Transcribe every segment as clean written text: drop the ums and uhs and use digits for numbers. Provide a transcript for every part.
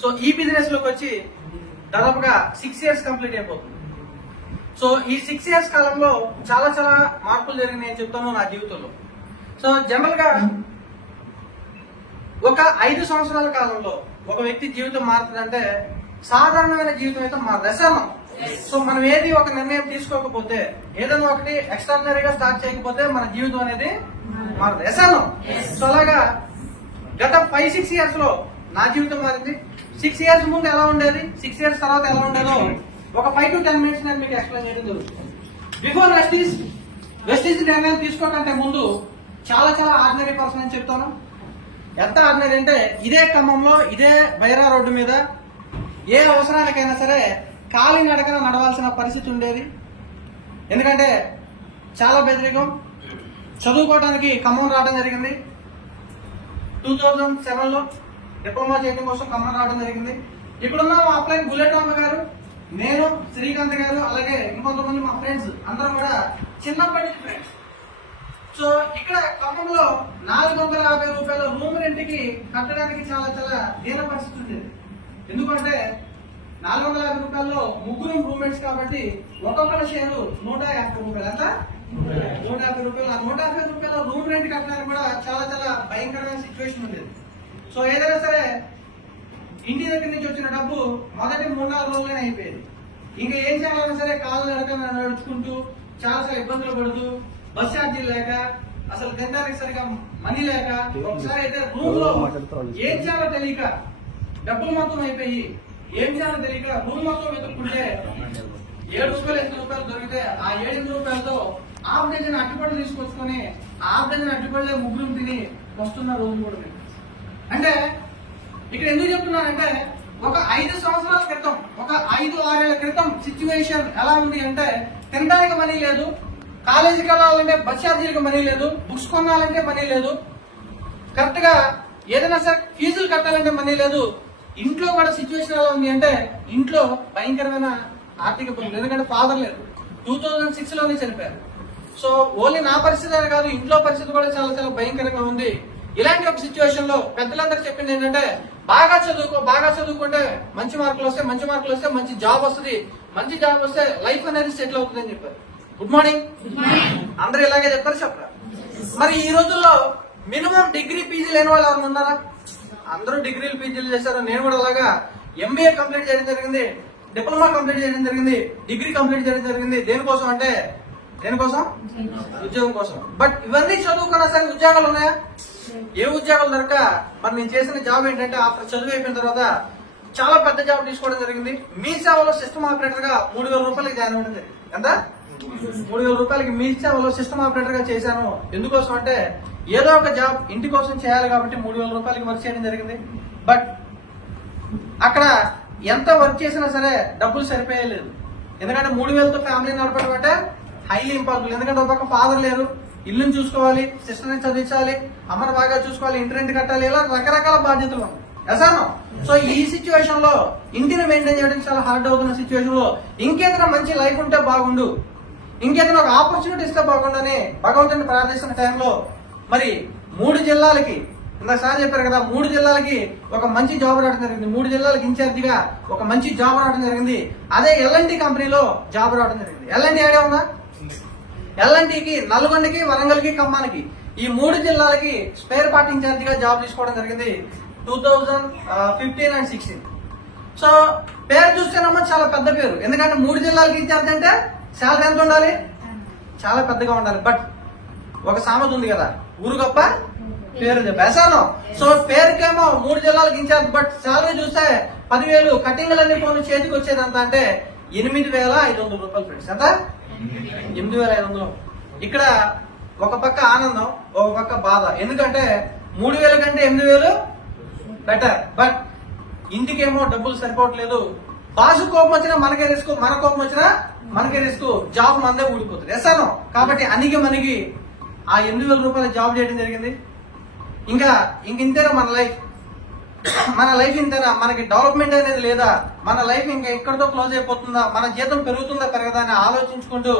So ఈ business లోకి వచ్చి దాదాపుగా 6 years కంప్లీట్ అయిపోతుంది. సో ఈ 6 years కాలంలో చాలా చాలా మార్పులు జరిగినాయి నేను చెప్తాను నా జీవితంలో. సో జనరల్ గా ఒక 5 సంవత్సరాల కాలంలో ఒక వ్యక్తి జీవితం మారుతుందంటే సాధారణమైన జీవితం అయితే మారదు. సో మనం ఏది ఒక నిర్ణయం తీసుకోకపోతే ఏదైనా ఒకటి ఎక్స్ట్రాడినరీగా స్టార్ట్ చేయకపోతే మన జీవితం అనేది మారదు. సో అలాగా గత 5-6 years లో నా జీవితం మారింది. 6 years ముందు ఎలా ఉండేది, 6 years తర్వాత ఎలా ఉండేదో ఒక 5 to 10 minutes నేను మీకు ఎక్స్ప్లెయిన్ చేయడం జరుగుతుంది. బిఫోర్ వెస్టీజ్ నిర్ణయం తీసుకోకంటే ముందు చాలా చాలా ఆర్డినరీ పర్సన్ అని చెప్తాను. ఎంత ఆర్డినరీ అంటే ఇదే ఖమ్మంలో ఇదే బైరా రోడ్డు మీద ఏ అవసరానికైనా సరే కాలి నడకన నడవాల్సిన పరిస్థితి ఉండేది. ఎందుకంటే చాలా బెదిరికం. చదువుకోవడానికి ఖమ్మం రావడం జరిగింది. 2007లో డిప్లొమా చేయడం కోసం ఖమ్మం రావడం జరిగింది. ఇప్పుడున్న మా ఫ్రెండ్ బుల్లెట్ రామ గారు, నేను, శ్రీకాంత్ గారు, అలాగే ఇంకొంతమంది మా ఫ్రెండ్స్ అందరం కూడా చిన్నప్పటి నుంచి ఫ్రెండ్స్. సో ఇక్కడ ఖమ్మంలో 450 రూపాయల రూమ్ రెంట్కి కట్టడానికి చాలా చాలా దీన పరిస్థితి ఉండేది. ఎందుకంటే 450 రూపాయల్లో 3 రూమ్మేట్స్ కాబట్టి ఒక్కొక్కరి షేరు 150 రూపాయలు. ఎంత? 150 రూపాయలు. 150 రూపాయల రూమ్ రెంట్ కట్టడానికి కూడా చాలా చాలా భయంకరమైన సిచ్యువేషన్ ఉండేది. సో ఏదైనా సరే ఇంటి దగ్గర నుంచి వచ్చిన డబ్బు మొదటి 3-4 రోజులనే అయిపోయేది. ఇంకా ఏం చేయాలన్నా సరే కాళ్ళు నడుచుకుంటూ చాలా చాలా ఇబ్బందులు పడుతూ బస్ ఛార్జీలు లేక అసలు తినడానికి సరిగా మనీ లేక ఒకసారి అయితే రూమ్ లో ఏం చేయాలో తెలియక డబ్బులు మొత్తం అయిపోయి ఏం చేయాలో తెలియక రూమ్ మొత్తం వెతుక్కుంటే 7 రూపాయలు 8 రూపాయలు దొరికితే ఆ 7 రూపాయలతో హాఫ్ డజన్ అట్టిపళ్ళు తీసుకొచ్చుకొని హాఫ్ డజన్ అట్టిపళ్ళే ముగ్గురు తిని వస్తున్న రోజు కూడా ఉంది. అంటే ఇక్కడ ఎందుకు చెప్తున్నానంటే ఒక 5 సంవత్సరాల క్రితం, ఒక 5-6 ఏళ్ల క్రితం సిచ్యువేషన్ ఎలా ఉంది అంటే తినడానికి మనీ లేదు, కాలేజీకి వెళ్ళాలంటే బస్ ఛార్జీలకు మనీ లేదు, బుక్స్ కొనాలంటే మనీ లేదు, కరెక్ట్ గా ఏదైనా సరే ఫీజులు కట్టాలంటే మనీ లేదు. ఇంట్లో కూడా సిచ్యువేషన్ ఎలా ఉంది అంటే ఇంట్లో భయంకరమైన ఆర్థిక ఇబ్బందులు. ఎందుకంటే ఫాదర్ లేదు, 2006లోనే చనిపోయారు. సో ఓన్లీ నా పరిస్థితి కాదు, ఇంట్లో పరిస్థితి కూడా చాలా చాలా భయంకరంగా ఉంది. ఇలాంటి ఒక సిచ్యువేషన్ లో పెద్దలందరూ చెప్పింది ఏంటంటే బాగా చదువుకుంటే మంచి మార్కులు వస్తే మంచి జాబ్ వస్తుంది, మంచి జాబ్ వస్తే లైఫ్ అనేది సెటిల్ అవుతుంది అని చెప్పారు. Good morning. అందరూ ఇలాగే చెప్పారు చెప్పరా? మరి ఈ రోజుల్లో మినిమం డిగ్రీ పీజీ లేని వాళ్ళు ఎవరు ఉన్నారా? అందరూ డిగ్రీలు పీజీలు చేశారు. నేను కూడా అలాగా ఎంబీఏ కంప్లీట్ చేయడం జరిగింది, డిప్లొమా కంప్లీట్ చేయడం జరిగింది, డిగ్రీ కంప్లీట్ చేయడం జరిగింది. దేనికోసం అంటే ఉద్యోగం కోసం. బట్ ఇవన్నీ చదువుకున్నా సరే ఉద్యోగాలు ఉన్నాయా? ఏ ఉద్యోగాలు దొరక మరి నేను చేసిన జాబ్ ఏంటంటే ఆఫ్టర్ చదువు అయిపోయిన తర్వాత చాలా పెద్ద జాబ్ తీసుకోవడం జరిగింది. మీ సేవలో సిస్టమ్ ఆపరేటర్ గా 3000 రూపాయలకి జాయిన్ అవ్వడం జరిగింది. ఎంత? 3000 రూపాయలకి మీ సేవలో సిస్టమ్ ఆపరేటర్ గా చేశాను. ఎందుకోసం అంటే ఏదో ఒక జాబ్ ఇంటి కోసం చేయాలి కాబట్టి 3000 రూపాయలకి వర్క్ చేయడం జరిగింది. బట్ అక్కడ ఎంత వర్క్ చేసినా సరే డబ్బులు సరిపోయలేదు. ఎందుకంటే 3000తో ఫ్యామిలీ నడపడం అంటే హైలీ ఇంపాసిబుల్. ఎందుకంటే ఒక పక్క ఫాదర్ లేరు, ఇల్లుని చూసుకోవాలి, సిస్టర్ని చదివించాలి, అమ్మని బాగా చూసుకోవాలి, ఇంటి రెంట్ కట్టాలి, ఇలా రకరకాల బాధ్యతలు ఉన్నాయి. సో ఈ సిచ్యువేషన్ లో ఇంటిని మెయింటైన్ చేయడం చాలా హార్డ్ అవుతున్న సిచ్యువేషన్ లో ఇంకేదైనా మంచి లైఫ్ ఉంటే బాగుండు, ఇంకేదైనా ఒక ఆపర్చునిటీ ఇస్తే బాగుండని భగవంతుని ప్రార్థిస్తున్న టైంలో మరి 3 జిల్లాలకి ఇందాక చెప్పారు కదా, 3 జిల్లాలకి ఒక మంచి జాబ్ రావడం జరిగింది. 3 జిల్లాలకు ఇన్ఛార్జిగా ఒక మంచి జాబ్ రావడం జరిగింది. అదే ఎల్ఎన్టీ కంపెనీలో జాబ్ రావడం జరిగింది. ఎల్ఎన్టీ ఐడియా ఉందా? ఎల్ఎన్టీకి నల్గొండకి, వరంగల్కి, ఖమ్మానికి ఈ 3 జిల్లాలకి స్పేర్ పార్ట్ ఇన్ఛార్జిగా జాబ్ తీసుకోవడం జరిగింది 2015 and 16. సో పేరు చూస్తేనమ్మా చాలా పెద్ద పేరు. ఎందుకంటే 3 జిల్లాలకి ఇన్ఛార్జ్ అంటే శాలరీ ఎంత ఉండాలి? చాలా పెద్దగా ఉండాలి. బట్ ఒక సామెత ఉంది కదా, ఊరు గొప్ప పేరు చెప్పేసాను. సో పేరుకేమో 3 జిల్లాలకు ఇన్ఛార్జ్, బట్ శాలరీ చూస్తే 10,000 కటింగ్లన్నీ పోను చేతికి వచ్చేదంత అంటే 8,500 రూపాయలు ఫ్రెండ్స్. ఎంత? 8,500. ఇక్కడ ఒక పక్క ఆనందం, ఒక పక్క బాధ. ఎందుకంటే 3,000 కంటే 8,000 బెటర్. బట్ ఇంటికేమో డబ్బులు సరిపోవట్లేదు. బాసు కోపం వచ్చినా మనకే రిస్క్, మన కోపం వచ్చినా మనకే రిస్క్, జాబ్ మందే ఊడిపోతుంది. ఎసాను కాబట్టి అనిగి ఆ 8,000 రూపాయలు జాబ్ చేయడం జరిగింది. ఇంకా ఇంతేనా మన లైఫ్ ఇంతేనా? మనకి డెవలప్మెంట్ అనేది లేదా? మన లైఫ్ ఇంకా ఎక్కడితో క్లోజ్ అయిపోతుందా? మన జీతం పెరుగుతుందా పెరగదా అని ఆలోచించుకుంటూ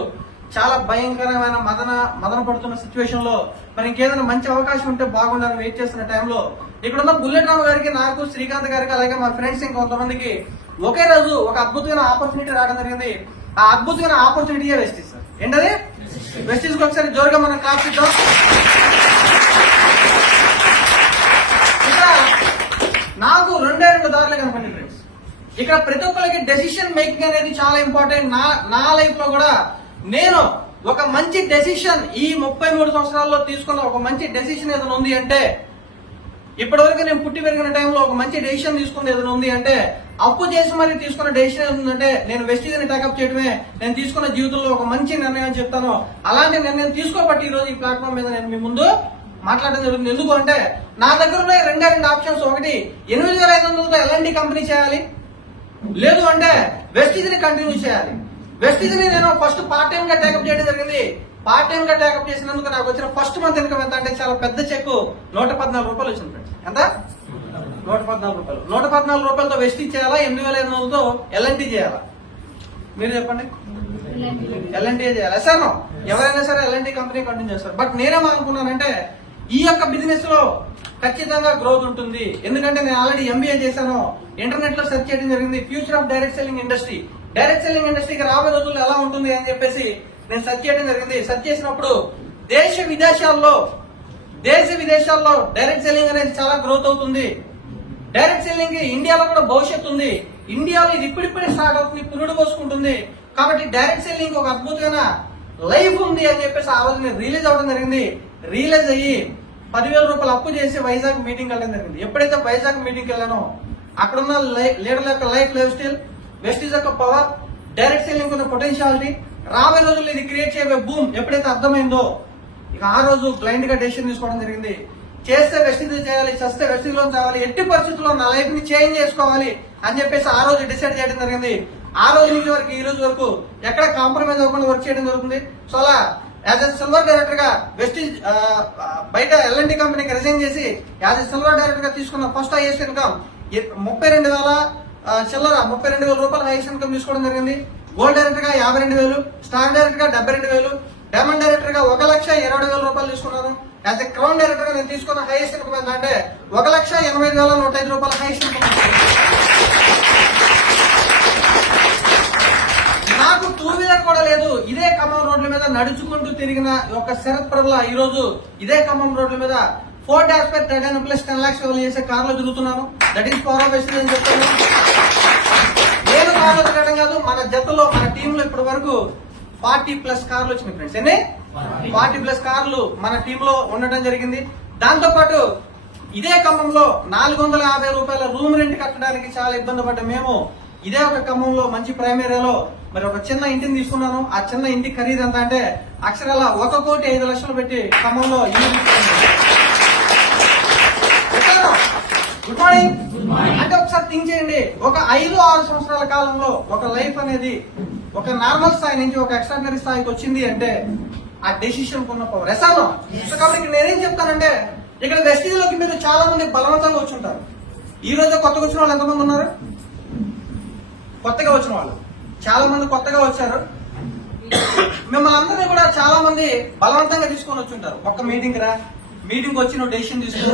చాలా భయంకరమైన మదన పడుతున్న సిచ్యువేషన్ లో మరి ఇంకేదైనా మంచి అవకాశం ఉంటే బాగుండాలని వెయిట్ చేస్తున్న టైంలో ఇక్కడున్న బుల్లెట్ రామ్ గారికి, నాకు, శ్రీకాంత్ గారికి, అలాగే మా ఫ్రెండ్స్ ఇంకొంతమందికి ఒకే రోజు ఒక అద్భుతమైన ఆపర్చునిటీ రావడం జరిగింది. ఆ అద్భుతమైన ఆపర్చునిటీయే వెస్టీజ్ సార్. ఏంటది? వెస్టీజ్ కి ఒకసారి జోరుగా మనం క్లాస్ ఇద్దాం. ఇక్కడ నాకు రెండు దారులు కనపడింది ఫ్రెండ్స్. ఇక్కడ ప్రతి ఒక్కరికి డెసిషన్ మేకింగ్ అనేది చాలా ఇంపార్టెంట్. నా లైఫ్ లో కూడా నేను ఒక మంచి డెసిషన్ ఈ 33 సంవత్సరాల్లో తీసుకున్న ఒక మంచి డెసిషన్ ఏదైనా ఉంది అంటే, ఇప్పటివరకు నేను పుట్టి పెరిగిన టైంలో ఒక మంచి డెసిషన్ తీసుకున్నది ఏదైనా ఉంది అంటే, అప్పు చేసి మరి తీసుకున్న డెసిషన్ ఏదంటే నేను వెస్టీజ్ ని టేకప్ చేయడమే నేను తీసుకున్న జీవితంలో ఒక మంచి నిర్ణయం చెప్తాను. అలాంటి నిర్ణయం తీసుకోబట్టి ఈ రోజు ఈ ప్లాట్ఫామ్ మీద నేను మీ ముందు మాట్లాడడం జరుగుతుంది. ఎందుకు అంటే నా దగ్గర ఉన్న రెండు ఆప్షన్స్. ఒకటి 8500తో ఎలాంటి కంపెనీ చేయాలి, లేదు అంటే వెస్టీజ్ ని కంటిన్యూ చేయాలి. వెస్టీజ్ ని నేను ఫస్ట్ పార్ట్ టైం గా టేకప్ చేయడం జరిగింది. పార్ట్ టైం గా టేకప్ చేసినందుకు నాకు వచ్చిన ఫస్ట్ మంత్ ఇన్కమ్ ఎంత అంటే చాలా పెద్ద చెక్ 114 రూపాయలు వచ్చింది ఫ్రెండ్స్. ఎంత? 114 రూపాయలు. 114 రూపాయలతో వెస్టీజ్ చేయాలా, 8500తో ఎల్ఎన్టీ చేయాలా? మీరు చెప్పండి. ఎల్ఎన్టీ చేయాలి సార్. ఎవరైనా సరే ఎల్ఎన్టీ కంపెనీ కంటిన్యూ చేస్తారు. బట్ నేనేమనుకున్నానంటే ఈ యొక్క బిజినెస్ లో ఖచ్చితంగా గ్రోత్ ఉంటుంది. ఎందుకంటే నేను ఆల్రెడీ ఎంబీఏ చేశాను. ఇంటర్నెట్ లో సెర్చ్ చేయడం జరిగింది. Future of direct selling industry, direct selling ఇండస్ట్రీకి రాబోయే రోజుల్లో ఎలా ఉంటుంది అని చెప్పేసి నేను సెర్చ్ చేయడం జరిగింది. సెర్చ్ చేసినప్పుడు దేశ విదేశాల్లో డైరెక్ట్ సెల్లింగ్ అనేది చాలా గ్రోత్ అవుతుంది. డైరెక్ట్ సెల్లింగ్ కి ఇండియాలో కూడా భవిష్యత్తు ఉంది. ఇండియాలో ఇది ఇప్పుడిప్పుడే స్టార్ట్ అవుతుంది, పురుడు పోసుకుంటుంది. కాబట్టి డైరెక్ట్ సెల్లింగ్ ఒక అద్భుతమైన లైఫ్ ఉంది అని చెప్పేసి ఆ రోజు నేను రిలీజ్ అవ్వడం జరిగింది. రిలీజ్ అయ్యి 10,000 రూపాయలు అప్పు చేసి వైజాగ్ మీటింగ్ వెళ్ళడం జరిగింది. ఎప్పుడైతే వైజాగ్ మీటింగ్ వెళ్ళానో అక్కడున్న లీడర్ల యొక్క లైఫ్ స్టైల్, వెస్టీజ్ యొక్క పవర్, డైరెక్ట్ సెల్లింగ్ ఉన్న పొటెన్షియాలిటీ, రాబోయే రోజుల్లో ఇది క్రియేట్ చేయబోయే బూమ్ ఎప్పుడైతే అర్థమైందో ఇక ఆ రోజు బ్లైండ్ గా డెసిషన్ తీసుకోవడం జరిగింది. చేస్తే వెస్టీజ్ చేయాలి, చేస్తే వెస్టీజ్ లో చావాలి, ఎట్టి పరిస్థితుల్లో నా లైఫ్ ని చేంజ్ చేసుకోవాలి అని చెప్పేసి ఆ రోజు డిసైడ్ చేయడం జరిగింది. ఆ రోజు నుంచి వరకు ఈ రోజు వరకు ఎక్కడ కాంప్రమైజ్ అవ్వకుండా వర్క్ చేయడం జరుగుతుంది. సో అలా యాజ్ ఎ సిల్వర్ డైరెక్టర్ గా వెస్టీజ్ బయట ఎల్ఎన్టీ కంపెనీకి రిజైన్ చేసి యాజ్ ఎ సిల్వర్ డైరెక్టర్ గా తీసుకున్న ఫస్ట్ హైయెస్ట్ ఇన్కమ్ 32,000 రూపాయలు హైయెస్ట్ ఇన్కమ్ తీసుకోవడం జరిగింది. గోల్డ్ డైరెక్టర్ గా 52,000, స్టార్ డైరెక్టర్ గా 72,000, డైమండ్ డైరెక్టర్ గా 1,20,000 రూపాయలు తీసుకున్నాను. యాజ్ ఎ క్రౌన్ డైరెక్టర్ గా నేను తీసుకున్న హైయెస్ట్ ఇన్కమ్ ఏంటంటే 1,85,105 రూపాయల హైయెస్ట్ ఇన్కమ్. నాకు 2 వీలర్ కూడా లేదు. ఇదే ఖమ్మం రోడ్ల మీద నడుచుకుంటూ తిరిగిన ఒక శరత్ ప్రభుల ఈ రోజు ఇదే ఖమ్మం రోడ్ల మీద 4-10 ప్లస్ 10 lakhs చేసే కార్లో తిరుగుతున్నాను. That is power of Vestige అని చెప్తాను. నేను కార్లో తిరగడం కాదు, మన జతలో మన టీమ్ లో ఇప్పటి వరకు 40+ కార్లు వచ్చినాయి ఫ్రెండ్స్. ఎన్ని? 40+ కార్లు మన టీమ్ లో ఉండటం జరిగింది. దాంతో పాటు ఇదే ఖమ్మంలో 450 రూపాయల రూమ్ రెంట్ కట్టడానికి చాలా ఇబ్బంది పడ్డాం మేము. ఇదే ఒక ఖమ్మంలో మంచి ప్రైమ్ ఏరియాలో మరి ఒక చిన్న ఇంటిని తీసుకున్నాను. ఆ చిన్న ఇంటి ఖరీదు ఎంత అంటే అక్షరాల 1,05,00,000 పెట్టి ఖమ్మంలో ఇల్లు తీసుకున్నాను. Good morning. అంటే ఒకసారి థింక్ చేయండి, ఒక 5-6 సంవత్సరాల కాలంలో ఒక లైఫ్ అనేది ఒక నార్మల్ స్థాయి నుంచి ఒక ఎక్స్ట్రాడినరీ స్థాయికి వచ్చింది అంటే ఆ డెసిషన్ కొన్న పవర్ ఎసాను. సో కాబట్టి నేనేం చెప్తానంటే ఇక్కడ వెస్టీజ్ లోకి మీరు చాలా మంది బలవంతంగా వచ్చి ఉంటారు. ఈ రోజు కొత్తగా వచ్చిన వాళ్ళు ఎంతమంది ఉన్నారు? కొత్తగా వచ్చిన వాళ్ళు చాలా మంది కొత్తగా వచ్చారు. మిమ్మల్ని అందరినీ కూడా చాలా మంది బలవంతంగా తీసుకొని వచ్చి ఉంటారు. ఒక్క మీటింగ్ రా, మీటింగ్ వచ్చి నువ్వు డెసిషన్ తీసుకో,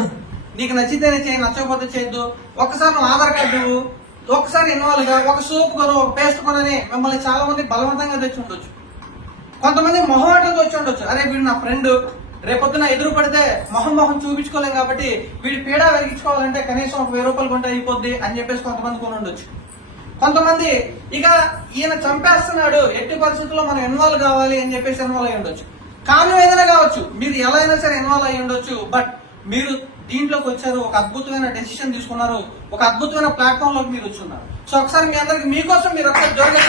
నీకు నచ్చితేనే చేయి, నచ్చకపోతే చేయొద్దు, ఒక్కసారి నువ్వు ఆధార్ కార్డు ఇవ్వు, ఒక్కసారి ఇన్వాల్వ్ గా, ఒక సోప్ కొను, ఒక పేస్ట్ కొనని మిమ్మల్ని చాలా మంది బలవంతంగా తెచ్చి ఉండొచ్చు. కొంతమంది మొహమాటంగా వచ్చి ఉండొచ్చు. అరే వీడు నా ఫ్రెండ్, రేపొద్దున ఎదురు పడితే మొహం చూపించుకోలేం కాబట్టి వీడి పీడ వెలిగించుకోవాలంటే కనీసం 1,000 రూపాయలు కొంటే అయిపోద్ది అని చెప్పేసి కొంతమంది కొని ఉండొచ్చు. కొంతమంది ఇక ఈయన చంపేస్తున్నాడు, ఎట్టి పరిస్థితుల్లో మనం ఇన్వాల్వ్ కావాలి అని చెప్పేసి ఇన్వాల్వ్ అయ్యి ఉండొచ్చు. కారణం ఏదైనా కావచ్చు, మీరు ఎలా అయినా సరే ఇన్వాల్వ్ అయ్యి ఉండొచ్చు. బట్ మీరు దీంట్లోకి వచ్చారు, ఒక అద్భుతమైన డెసిషన్ తీసుకున్నారు, ఒక అద్భుతమైన ప్లాట్ఫామ్ లోకి మీరు వచ్చున్నారు. సో ఒకసారి మీ అందరికి మీకోసం మీరు ఒకసారి జోరుగా